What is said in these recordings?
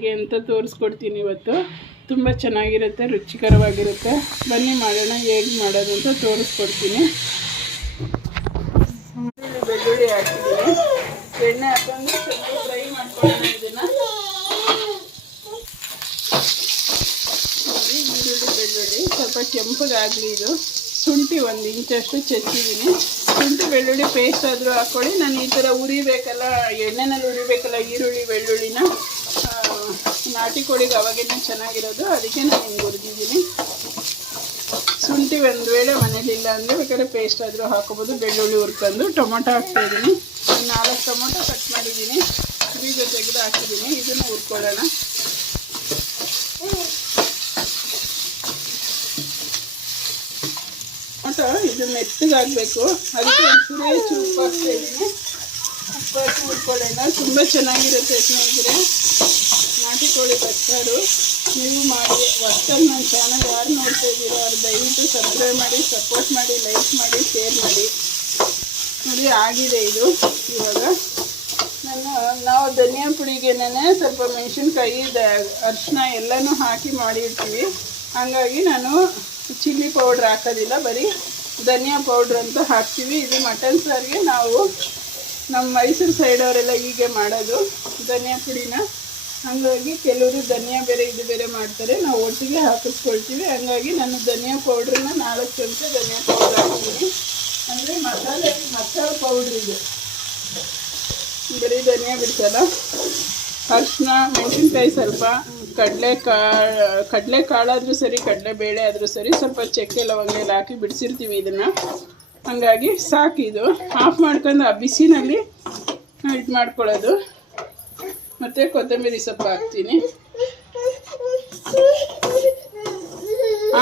ಹೇಗೆ ಅಂತ ತೋರಿಸ್ಕೊಡ್ತೀನಿ ಇವತ್ತು. ತುಂಬ ಚೆನ್ನಾಗಿರುತ್ತೆ, ರುಚಿಕರವಾಗಿರುತ್ತೆ. ಬನ್ನಿ ಮಾಡೋಣ, ಹೇಗೆ ಮಾಡೋದು ಅಂತ ತೋರಿಸ್ಕೊಡ್ತೀನಿ. ಬೆಳ್ಳುಳ್ಳಿ ಹಾಕಿದ್ದೀನಿ, ಎಣ್ಣೆ ಹಾಕೊಂಡು ಚೆನ್ನಾಗಿ ಫ್ರೈ ಮಾಡ್ಕೊಳ್ಳೋಣ ಇದನ್ನು. ಈರುಳ್ಳಿ ಬೆಳ್ಳುಳ್ಳಿ ಸ್ವಲ್ಪ ಕೆಂಪಗಾಗಲಿ. ಇದು ಶುಂಠಿ 1 ಇಂಚಷ್ಟು ಚೆಚ್ಚಿದ್ದೀನಿ. ಶುಂಠಿ ಬೆಳ್ಳುಳ್ಳಿ ಪೇಸ್ಟ್ ಆದರೂ ಹಾಕ್ಕೊಳ್ಳಿ. ನಾನು ಈ ಥರ ಉರಿಬೇಕಲ್ಲ, ಎಣ್ಣೆನಲ್ಲಿ ಉರಿಬೇಕಲ್ಲ ಈರುಳ್ಳಿ ಬೆಳ್ಳುಳ್ಳಿನ, ನಾಟಿ ಕೋಳಿಗೆ ಅವಾಗೇನೆ ಚೆನ್ನಾಗಿರೋದು, ಅದಕ್ಕೆ ನಾನು ಹಿಂಗೆ ಹುರಿದಿದ್ದೀನಿ. ಶುಂಠಿ ಒಂದು ವೇಳೆ ಮನೇಲಿಲ್ಲ ಅಂದರೆ ಬೇಕಾದ್ರೆ ಪೇಸ್ಟ್ ಆದರೂ ಹಾಕೋಬೋದು. ಬೆಳ್ಳುಳ್ಳಿ ಹುರ್ಕೊಂಡು ಟೊಮೊಟೊ ಹಾಕ್ತಾಯಿದ್ದೀನಿ. 4 ಟೊಮೊಟೊ ಕಟ್ ಮಾಡಿದ್ದೀನಿ, ಬೀಜ ತೆಗೆದು ಹಾಕಿದ್ದೀನಿ. ಇದನ್ನು ಹುರ್ಕೊಳ್ಳೋಣ. ಟೊಮೊಟೊ ಇದು ಮೆತ್ತಗಾಗಬೇಕು, ಅದಕ್ಕೆ ಒಂಚೂರೇ ಉಪ್ಪು ಹಾಕ್ತಾಯಿದ್ದೀನಿ. ಉಪ್ಪು ಹಾಕಿ ಹುರ್ಕೊಳ್ಳೋಣ. ತುಂಬ ಚೆನ್ನಾಗಿರುತ್ತೆ ಸ್ನೇಹಿತರೆ ನಾಟಿ ಕೋಳಿ ಬಸ್ಸಾರು. ನೀವು ಮಾಡಿ. ಹೊಸ್ದಾಗಿ ನನ್ನ ಚಾನಲ್ ಯಾರು ನೋಡ್ತಾ ಇದ್ದೀರೋ ಅವ್ರು ದಯವಿಟ್ಟು ಸಬ್ಸ್ಕ್ರೈಬ್ ಮಾಡಿ, ಸಪೋರ್ಟ್ ಮಾಡಿ, ಲೈಕ್ ಮಾಡಿ, ಶೇರ್ ಮಾಡಿ. ನೋಡಿ ಆಗಿದೆ ಇದು. ಇವಾಗ ನಾವು ಧನಿಯಾ ಪುಡಿಗೆನೇ ಸ್ವಲ್ಪ ಮೆಣಸಿನ್ಕಾಯಿ, ಅರಿಶಿನ ಎಲ್ಲನೂ ಹಾಕಿ ಮಾಡಿರ್ತೀವಿ. ಹಾಗಾಗಿ ನಾನು ಚಿಲ್ಲಿ ಪೌಡ್ರ್ ಹಾಕೋದಿಲ್ಲ, ಬರೀ ಧನಿಯಾ ಪೌಡ್ರ್ ಅಂತ ಹಾಕ್ತೀವಿ. ಇದು ಮಟನ್ ಸಾರಿಗೆ ನಾವು ನಮ್ಮ ಮೈಸೂರು ಸೈಡವರೆಲ್ಲ ಹೀಗೆ ಮಾಡೋದು, ಧನಿಯಾ ಪುಡಿನ. ಹಾಗಾಗಿ ಕೆಲವರು ಧನಿಯಾ ಬೇರೆ ಇದು ಬೇರೆ ಮಾಡ್ತಾರೆ, ನಾವು ಒಟ್ಟಿಗೆ ಹಾಕಿಸ್ಕೊಳ್ತೀವಿ. ಹಾಗಾಗಿ ನಾನು ಧನಿಯಾ ಪೌಡ್ರನ್ನ 4 ಚಮಚ ಧನಿಯಾ ಪೌಡ್ರ್ ಹಾಕ್ತೀನಿ. ಅಂದರೆ ಮಸಾಲೆ ಪೌಡ್ರ್ ಇದು, ಬರೀ ಧನಿಯಾ ಬಿಡ್ಸಲ್ಲ. ಅರಿಶಿನ, ಮೆಣಸಿನ್ಕಾಯಿ ಸ್ವಲ್ಪ, ಕಡಲೆಕಾಳಾದರೂ ಸರಿ, ಕಡಲೆಬೇಳೆ ಆದರೂ ಸರಿ, ಸ್ವಲ್ಪ ಚಕ್ಕೆ ಲವಂಗ ಎಲ್ಲ ಹಾಕಿ ಬಿಡಿಸಿರ್ತೀವಿ ಇದನ್ನು. ಹಾಗಾಗಿ ಸಾಕಿದು ಆಫ್ ಮಾಡ್ಕೊಂಡು ಆ ಬಿಸಿನಲ್ಲಿ ಇದು ಮಾಡ್ಕೊಳ್ಳೋದು. ಮತ್ತು ಕೊತ್ತಂಬರಿ ಸೊಪ್ಪು ಹಾಕ್ತೀನಿ.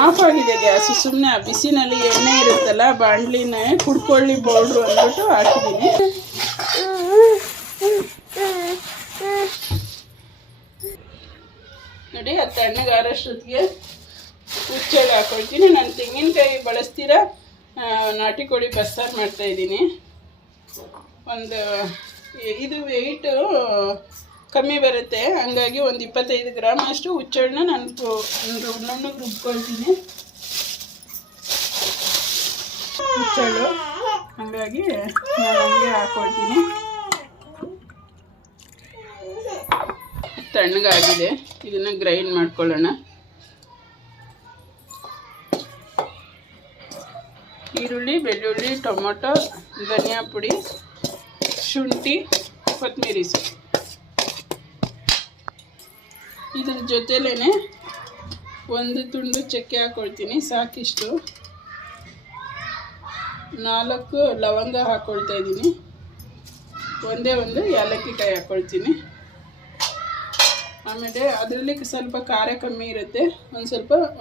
ಆಫ್ ಆಗಿದೆ ಗ್ಯಾಸು. ಸುಮ್ಮನೆ ಆ ಬಿಸಿನಲ್ಲಿ ಎಣ್ಣೆ ಇರುತ್ತಲ್ಲ, ಬಾಣಲಿನ ಕುಡ್ಕೊಳ್ಳಿ ಪೌಡ್ರು ಅಂದ್ಬಿಟ್ಟು ಹಾಕಿದ್ದೀನಿ. ನೋಡಿ, ಅದು ತಣ್ಣಗಾರಷ್ಟೊತ್ತಿಗೆ ಹುಚ್ಚೆಳ್ಳು ಹಾಕೊಳ್ತೀನಿ. ನಾನು ತೆಂಗಿನಕಾಯಿ ಬಳಸ್ತೀರಾ ನಾಟಿ ಕೋಳಿ ಬಸ್ಸಾರು ಮಾಡ್ತಾಯಿದ್ದೀನಿ. ಇದು ವೆಯ್ಟು ಕಮ್ಮಿ ಬರುತ್ತೆ, ಹಂಗಾಗಿ ಒಂದು 25 ಗ್ರಾಮ್ ಅಷ್ಟು ಹುಚ್ಚೆಳ್ಳನ್ನ ನಾನು ನುಣ್ಣಗೆ ರುಬ್ಕೊಳ್ತೀನಿ. ಹುಚ್ಚೆಳ್ಳು ಹಾಗಾಗಿ ನಾನು ಹಂಗೆ ಹಾಕ್ಕೊಳ್ತೀನಿ. ತಣ್ಣಗಾಗಿದೆ, ಇದನ್ನು ಗ್ರೈಂಡ್ ಮಾಡ್ಕೊಳ್ಳೋಣ. ಈರುಳ್ಳಿ, ಬೆಳ್ಳುಳ್ಳಿ, ಟೊಮೊಟೊ, ಧನಿಯಾ ಪುಡಿ, ಶುಂಠಿ, ಕೊತ್ತಂಬರಿ ಸೊಪ್ಪು. ಇದ್ರ ಜೊತೆಲೇ 1 ತುಂಡು ಚಕ್ಕೆ ಹಾಕ್ಕೊಳ್ತೀನಿ, ಸಾಕಿಷ್ಟು. 4 ಲವಂಗ ಹಾಕ್ಕೊಳ್ತಾ ಇದ್ದೀನಿ. ಒಂದೇ ಒಂದು ಏಲಕ್ಕಿ ಕಾಯಿ ಹಾಕ್ಕೊಳ್ತೀನಿ. ಆಮೇಲೆ ಅದರಲ್ಲಿ ಸ್ವಲ್ಪ ಖಾರ ಕಮ್ಮಿ ಇರುತ್ತೆ,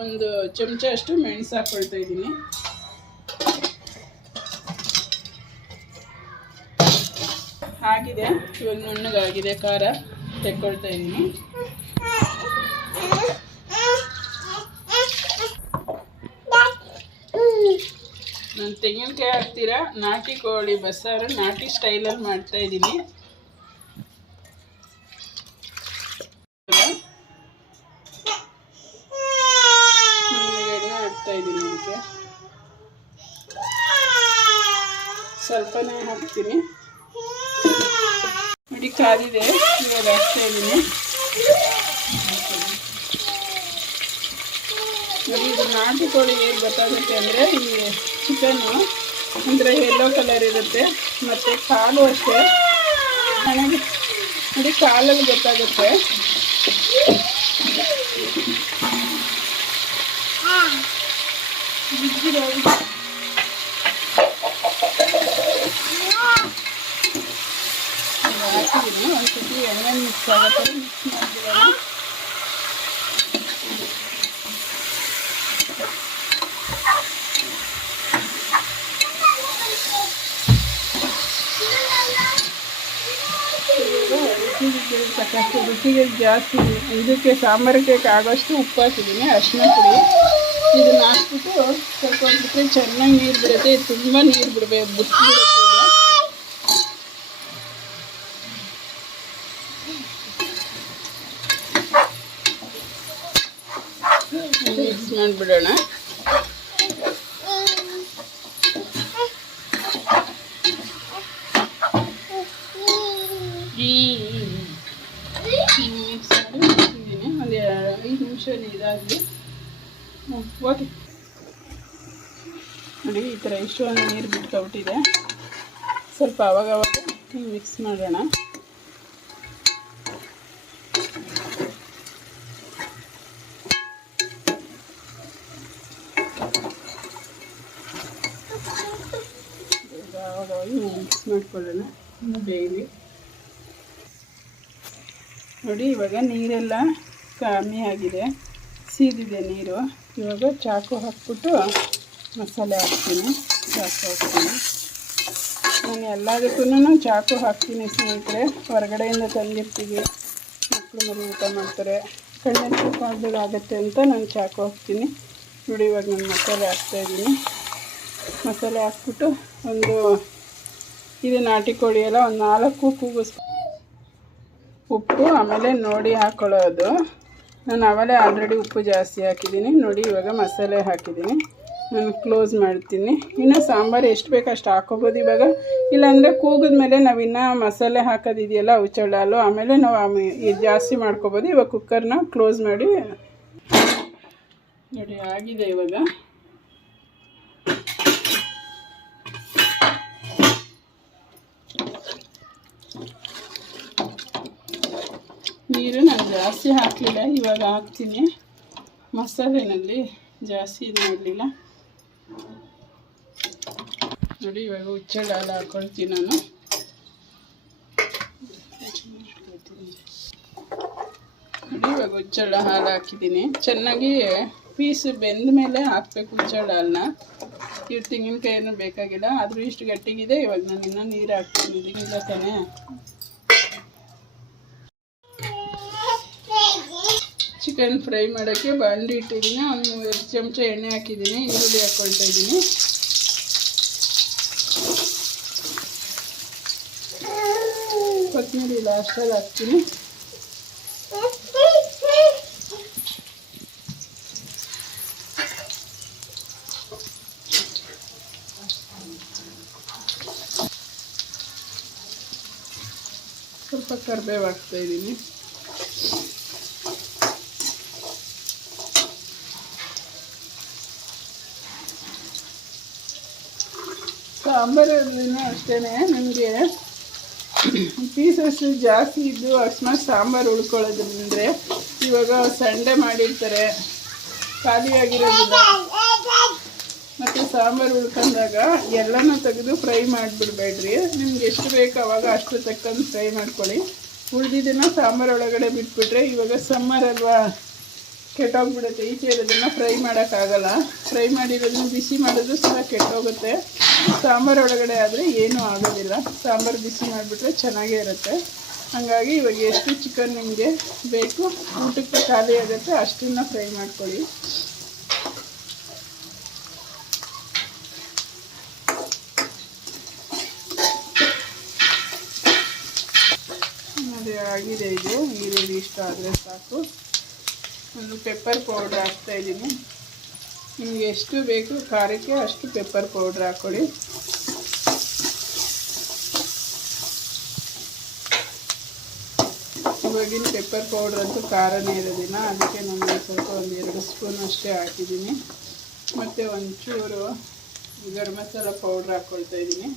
ಒಂದು ಚಮಚ ಅಷ್ಟು ಮೆಣಸು ಹಾಕ್ಕೊಳ್ತಾ ಇದ್ದೀನಿ. ಆಗಿದೆ, ಇವಾಗ ನುಣ್ಣಗಾಗಿದೆ. ಖಾರ ತೆಕ್ಕೊಳ್ತಾ ಇದ್ದೀನಿ. ನಾನು ತೆಂಗಿನಕಾಯಿ ಹಾಕ್ತೀರಾ, ನಾಟಿ ಕೋಳಿ ಬಸ್ಸಾರು ನಾಟಿ ಸ್ಟೈಲಲ್ಲಿ ಮಾಡ್ತಾ ಇದ್ದೀನಿ. ಎಣ್ಣೆ ಹಾಕ್ತಾ ಇದ್ದೀನಿ, ಅದಕ್ಕೆ ಸ್ವಲ್ಪನೇ ಹಾಕ್ತೀನಿ. ನೋಡಿ ಕಾದಿದೆ, ಇವಾಗ ಹಾಕ್ತಾ ಇದ್ದೀನಿ. ಇದು ನಾಟಿ ಕೋಳಿ ಹೇಗೆ ಗೊತ್ತಾಗುತ್ತೆ ಅಂದರೆ, ಈ ಚಿಕನ್ನು ಅಂದರೆ ಯೆಲ್ಲೋ ಕಲರ್ ಇರುತ್ತೆ, ಮತ್ತು ಕಾಲು ಅಷ್ಟೇ. ನನಗೆ ನೋಡಿ ಕಾಲಲ್ಲಿ ಗೊತ್ತಾಗುತ್ತೆ. ಹಾಕಿದ್ದೀನಿ, ಒಂದು ಸತಿ ಎಣ್ಣೆ ಮಿಕ್ಸ್ ಆಗುತ್ತೆ, ಮಿಕ್ಸ್ ಮಾಡಿಬಿಡೋಣ. ಸಾಕಷ್ಟು ರುಚಿಗೆ ಜಾಸ್ತಿ ಇದಕ್ಕೆ ಸಾಂಬಾರಿಗೆ ಆಗೋಷ್ಟು ಉಪ್ಪು ಹಾಕಿದ್ದೀನಿ, ಅರಿಶಿನ ಪುಡಿ. ಇದನ್ನು ಹಾಕ್ಬಿಟ್ಟು ಸ್ವಲ್ಪ ಬಿಟ್ಟರೆ ಚೆನ್ನಾಗಿ ನೀರು ಬಿಡುತ್ತೆ. ತುಂಬ ನೀರು ಬಿಡಬೇಕು, ಬಿಟ್ಬಿಡುತ್ತೆ. ಮಾಡಿಬಿಡೋಣ. ಮಿಕ್ಸ್ ಮಾಡಿ ಇಟ್ಟಿದ್ದೀನಿ. ಒಂದು 5 ನಿಮಿಷ ಇದಾಗಲಿ. ಓಕೆ ನೋಡಿ, ಈ ಥರ ಇಷ್ಟೊಂದು ನೀರು ಬಿಟ್ಕೊಬಿಟ್ಟಿದೆ. ಸ್ವಲ್ಪ ಅವಾಗವಾಗ ಮಿಕ್ಸ್ ಮಾಡೋಣ. ಅವಾಗವಾಗ ಮಿಕ್ಸ್ ಮಾಡ್ಕೊಳ್ಳೋಣ ಬೇಯಲಿ. ನೋಡಿ, ಇವಾಗ ನೀರೆಲ್ಲ ಕಮ್ಮಿ ಆಗಿದೆ, ಸೀದಿದೆ ನೀರು. ಇವಾಗ ಚಾಕು ಹಾಕ್ಬಿಟ್ಟು ಮಸಾಲೆ ಹಾಕ್ತೀನಿ. ನಾನು ಎಲ್ಲದಕ್ಕೂ ಚಾಕು ಹಾಕ್ತೀನಿ ಸ್ನೇಹಿತರೆ. ಹೊರಗಡೆಯಿಂದ ತಂದಿರ್ತೀವಿ, ಮಕ್ಕಳು ಮರಿ ಊಟ ಮಾಡ್ತಾರೆ, ಕಣ್ಣಲ್ಲಿ ಆಗುತ್ತೆ ಅಂತ ನಾನು ಚಾಕು ಹಾಕ್ತೀನಿ. ನೋಡಿ, ಇವಾಗ ನಾನು ಮಸಾಲೆ ಹಾಕ್ತಾಯಿದ್ದೀನಿ. ಮಸಾಲೆ ಹಾಕ್ಬಿಟ್ಟು ಇದು ನಾಟಿ ಕೋಳಿ ಎಲ್ಲ ಒಂದು 4 ಕೂಗಿಸ್ಬಿಟ್ಟು ಉಪ್ಪು ಆಮೇಲೆ ನೋಡಿ ಹಾಕ್ಕೊಳ್ಳೋದು. ನಾನು ಆಮೇಲೆ ಆಲ್ರೆಡಿ ಉಪ್ಪು ಜಾಸ್ತಿ ಹಾಕಿದ್ದೀನಿ. ನೋಡಿ, ಇವಾಗ ಮಸಾಲೆ ಹಾಕಿದ್ದೀನಿ. ನಾನು ಕ್ಲೋಸ್ ಮಾಡ್ತೀನಿ. ಇನ್ನು ಸಾಂಬಾರು ಎಷ್ಟು ಬೇಕು ಅಷ್ಟು ಹಾಕ್ಕೋಬೋದು ಇವಾಗ. ಇಲ್ಲಾಂದರೆ ಕೂಗಿದ್ಮೇಲೆ ನಾವು ಇನ್ನೂ ಮಸಾಲೆ ಹಾಕೋದಿದೆಯಲ್ಲ ಉಚ್ಚಳಾಲು, ಆಮೇಲೆ ನಾವು ಜಾಸ್ತಿ ಮಾಡ್ಕೋಬೋದು. ಇವಾಗ ಕುಕ್ಕರ್ನ ಕ್ಲೋಸ್ ಮಾಡಿ. ನೋಡಿ, ಆಗಿದೆ ಇವಾಗ. ನೀರು ನಾನು ಜಾಸ್ತಿ ಹಾಕಲಿಲ್ಲ, ಇವಾಗ ಹಾಕ್ತೀನಿ. ಮಸಾಲೆನಲ್ಲಿ ಜಾಸ್ತಿ ಇದು ಮಾಡಲಿಲ್ಲ. ನೋಡಿ, ಇವಾಗ ಹುಚ್ಚೆಳ್ಳು ಹಾಲು ಹಾಕ್ಕೊಳ್ತೀನಿ ನಾನು. ನೋಡಿ, ಇವಾಗ ಹುಚ್ಚೆಳ್ಳು ಹಾಲು ಹಾಕಿದ್ದೀನಿ. ಚೆನ್ನಾಗಿ ಪೀಸು ಬೆಂದ ಮೇಲೆ ಹಾಕಬೇಕು ಹುಚ್ಚೆಳ್ಳು ಹಾಲನ್ನ. ಇವು ತೆಂಗಿನಕಾಯಿನೂ ಬೇಕಾಗಿಲ್ಲ, ಆದರೂ ಇಷ್ಟು ಗಟ್ಟಿಗಿದೆ. ಇವಾಗ ನಾನು ಇನ್ನೂ ನೀರು ಹಾಕ್ತೀನಿ. ಇದಕ್ಕಿಂತ ತಾನೇ ಚಿಕನ್ ಫ್ರೈ ಮಾಡೋಕ್ಕೆ ಬಾಂಡಿ ಇಟ್ಟಿದ್ದೀನಿ. ಒಂದು 2 ಚಮಚ ಎಣ್ಣೆ ಹಾಕಿದ್ದೀನಿ. ಈರುಳ್ಳಿ ಹಾಕ್ಕೊಳ್ತಾ ಇದ್ದೀನಿ. ಕೊತ್ತಂಬರಿ ಲಾಸ್ಟಲ್ಲಿ ಹಾಕ್ತೀನಿ. ಸ್ವಲ್ಪ ಕರಿಬೇವು ಹಾಕ್ತಾ ಇದ್ದೀನಿ. ಸಾಂಬಾರಲ್ಲಿ ಅಷ್ಟೇ, ನಿಮಗೆ ಪೀಸಸ್ ಜಾಸ್ತಿ ಇದ್ದು ಅಕಸ್ಮಾತ್ ಸಾಂಬಾರು ಉಳ್ಕೊಳ್ಳೋದ್ರಂದರೆ, ಇವಾಗ ಸಂಡೆ ಮಾಡಿರ್ತಾರೆ, ಖಾಲಿಯಾಗಿರೋದಿಲ್ಲ, ಮತ್ತು ಸಾಂಬಾರು ಉಳ್ಕೊಂಡಾಗ ಎಲ್ಲನೂ ತೆಗೆದು ಫ್ರೈ ಮಾಡಿಬಿಡ್ಬೇಡ್ರಿ. ನಿಮ್ಗೆ ಎಷ್ಟು ಬೇಕು ಅವಾಗ ಅಷ್ಟು ತಕ್ಕಂದು ಫ್ರೈ ಮಾಡ್ಕೊಳ್ಳಿ. ಉಳಿದಿದ್ದನ್ನು ಸಾಂಬಾರು ಒಳಗಡೆ ಬಿಟ್ಬಿಟ್ರೆ, ಇವಾಗ ಸಮ್ಮರ್ ಅಲ್ವಾ, ಕೆಟ್ಟೋಗ್ಬಿಡುತ್ತೆ. ಈಚೆ ಇರೋದನ್ನು ಫ್ರೈ ಮಾಡೋಕ್ಕಾಗಲ್ಲ. ಫ್ರೈ ಮಾಡಿರೋದನ್ನ ಬಿಸಿ ಮಾಡೋದು ಸಹ ಕೆಟ್ಟೋಗುತ್ತೆ. ಸಾಂಬಾರು ಒಳಗಡೆ ಆದರೆ ಏನೂ ಆಗೋದಿಲ್ಲ. ಸಾಂಬಾರು ಬಿಸಿ ಮಾಡಿಬಿಟ್ರೆ ಚೆನ್ನಾಗೇ ಇರುತ್ತೆ. ಹಾಗಾಗಿ ಇವಾಗ ಎಷ್ಟು ಚಿಕನ್ ನಿಮಗೆ ಬೇಕು, ಊಟಕ್ಕೆ ಖಾಲಿ ಆಗುತ್ತೆ ಅಷ್ಟನ್ನು ಫ್ರೈ ಮಾಡ್ಕೊಳ್ಳಿ. ಅದೇ ಆಗಿದೆ. ಇದು ಈರುಳ್ಳಿ ಇಷ್ಟ ಆದರೆ ಸಾಕು. ಒಂದು ಪೆಪ್ಪರ್ ಪೌಡ್ರ್ ಹಾಕ್ತಾಯಿದ್ದೀನಿ. ನಿಮಗೆ ಎಷ್ಟು ಬೇಕು ಖಾರಕ್ಕೆ ಅಷ್ಟು ಪೆಪ್ಪರ್ ಪೌಡ್ರ್ ಹಾಕ್ಕೊಳ್ಳಿ. ಇವಾಗಿನ ಪೆಪ್ಪರ್ ಪೌಡ್ರ್ ಅಂತೂ ಖಾರನೇ ಇರೋದಿಲ್ಲ, ಅದಕ್ಕೆ ನಾನು ಸ್ವಲ್ಪ ಒಂದು 2 ಸ್ಪೂನ್ ಅಷ್ಟೇ ಹಾಕಿದ್ದೀನಿ. ಮತ್ತು ಒಂಚೂರು ಗರಂ ಮಸಾಲ ಪೌಡ್ರ್ ಹಾಕ್ಕೊಳ್ತಾ ಇದ್ದೀನಿ.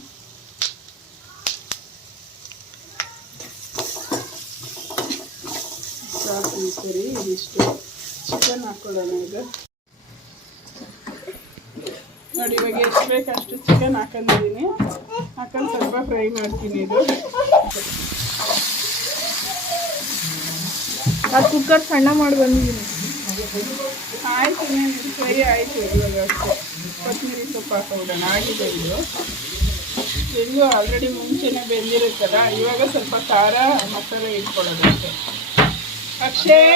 ಸಾಕು, ಸರಿ. ಇದಿಷ್ಟು ಚಿಕನ್ ಹಾಕ್ಕೊಳ್ಳೋಣ ಈಗ. ನೋಡಿ, ಇವಾಗ ಎಷ್ಟು ಬೇಕು ಅಷ್ಟು ಚಿಕನ್ ಹಾಕೊಂಡಿದ್ದೀನಿ. ಹಾಕೊಂಡು ಸ್ವಲ್ಪ ಫ್ರೈ ಮಾಡ್ತೀನಿ. ಇದು ಅದು ಕುಕ್ಕರ್ ಸಣ್ಣ ಮಾಡಿ ಬಂದಿದ್ದೀನಿ. ಆಯಿತು, ಇದು ಫ್ರೈ ಆಯಿತು. ಇವಾಗ ಅಷ್ಟೇ ಕೊತ್ತಂಬರಿ ಸೊಪ್ಪು ಹಾಕೋಬಿಡೋಣ. ಆಗಿದೆ ಇದು ಆಲ್ರೆಡಿ ಮುಂಚೆನೇ ಬೆಂದಿರುತ್ತಲ್ಲ. ಇವಾಗ ಸ್ವಲ್ಪ ಖಾರ ಮಸಾಲೆ ಇಟ್ಕೊಳ್ಳೋದು ಅಷ್ಟೇ. ಅಕ್ಷಯ್,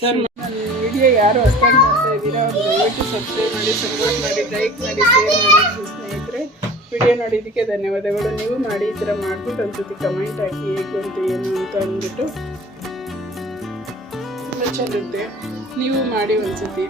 ಸರ್ ಯಾರು ಹೊಸ್ದಾಗಿ ಮಾಡ್ತಾ ಇದ್ದೀರಾ ಅವ್ರು ದಯವಿಟ್ಟು ಸಬ್ಸ್ಕ್ರೈಬ್ ಮಾಡಿ, ಸಪೋರ್ಟ್ ಮಾಡಿ, ಲೈಕ್ ಮಾಡಿ, ಶೇರ್ ಮಾಡಿ ಸ್ನೇಹಿತರೆ. ವಿಡಿಯೋ ನೋಡಿದ್ದಕ್ಕೆ ಧನ್ಯವಾದಗಳು. ನೀವು ಮಾಡಿ ಈ ಥರ ಮಾಡಿಬಿಟ್ಟು ಒಂದ್ಸತಿ ಕಮೆಂಟ್ ಹಾಕಿ ಹೇಗೆ ಬಂತು ಏನು ಅಂತ ಅಂದ್ಬಿಟ್ಟು ತುಂಬ ಚೆನ್ನಾಗಿದೆ. ನೀವು ಮಾಡಿ ಒಂದ್ಸತಿ.